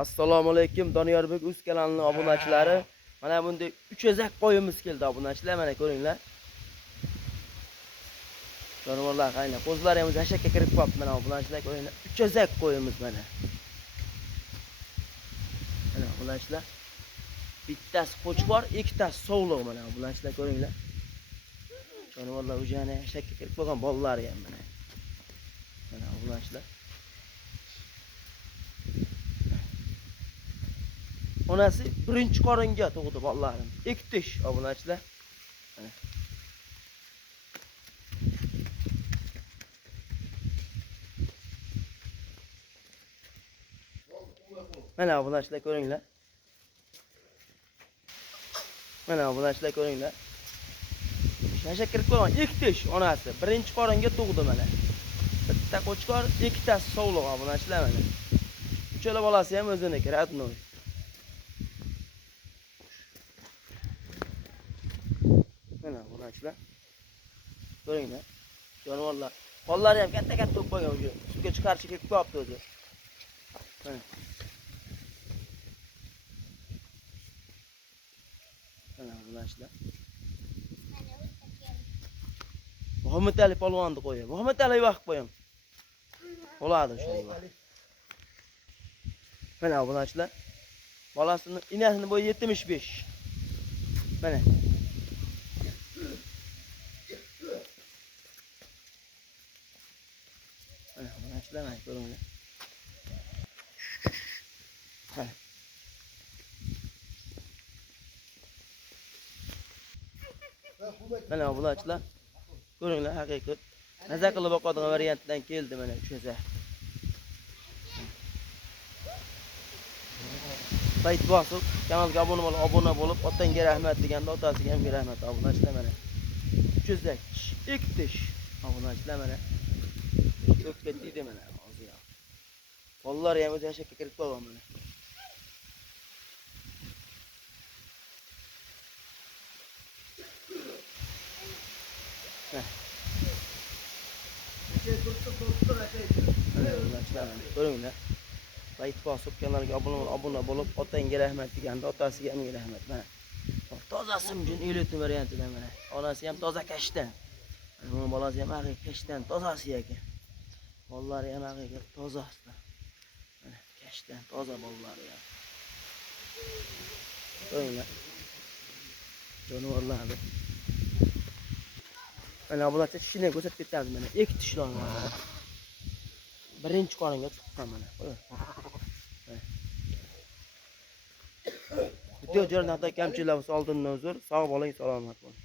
Assalomu alaykum Doniyorbek o'z kanalining obunachilari. Mana bunday 3 ezak qo'yimiz keldi obunachilar. Mana ko'ringlar. Jonivorlar qayna. Qo'zlar ham zashakka kirib qolibdi mana obunachilar ko'ringlar. 3 ezak qo'yimiz mana. Mana obunachilar. Bittasi qo'chqor, ikkitasi sovliq mana obunachilar ko'ringlar. Jonivorlar o'jani zashakka kirib qolgan bolalar ham mana. Mana obunachilar. Onasi birinchi qoringa tug'di bolalarim. Ikkitish obunachilar. Mana obunachilar ko'ringlar. Mana obunachilar ko'ringlar. Shasha kirib qo'ygan ikkitish onasi birinchi qoringa tug'di mana. Bitta qo'chqor, ikkitasi sovliq obunachilar mana. Uchala bolasi ham o'ziniki, radnoy. Mana obunachilar. Ko'ringlar. Jonivorlar. Qo'llari ham katta-katta bo'lib qolgan o'zi. Suvga chiqarishga kelib qolibdi o'zi. Mana. Mana obunachilar. Muhammad Ali polvonni qo'ying. Muhammad Ali vaqt qo'ying. Bo'ladi o'sha. Mana obunachilar. Bolasini inasini bo'yi 75. Mana. Mana obunachilar mana ko'ringlar. Mana obunachilar. Ko'ringlar haqiqat. Maza qilib boqadigan variantdan keldi mana o'sha. Sayt bosib, kanalga obuna bo'lib, otangga rahmat deganda otasiga ham rahmat obunachilar mana. 300 ikkitish obunachilar mana. Ko'kka deydi mana hozir. Bolalar ham o'zi yashakka kirib qolgan mana. Ko'ringlar. Sayt bosib, kanalga obuna bo'lib, otangga rahmat deganda otasiga ham rahmat mana. Tozasi uchun elitni variantida mana. Onasi ham toza kashtan. Mana bolasi ham haqiqiy kashtan tozasi ekan. Bolalari ham haqiqiy tozasilar. Mana kashtan toza bolalari ham. Ko'ringlar. Jonivorlar. Mana bularcha shuni ko'rsatib ketamiz mana. Ikki tishlar mana. Birinchi qoringa chiqqan mana. Video jo'rnaqda kamchiliklar bo'lsa oldindan uzr. Sog' bo'ling, salomat bo'ling.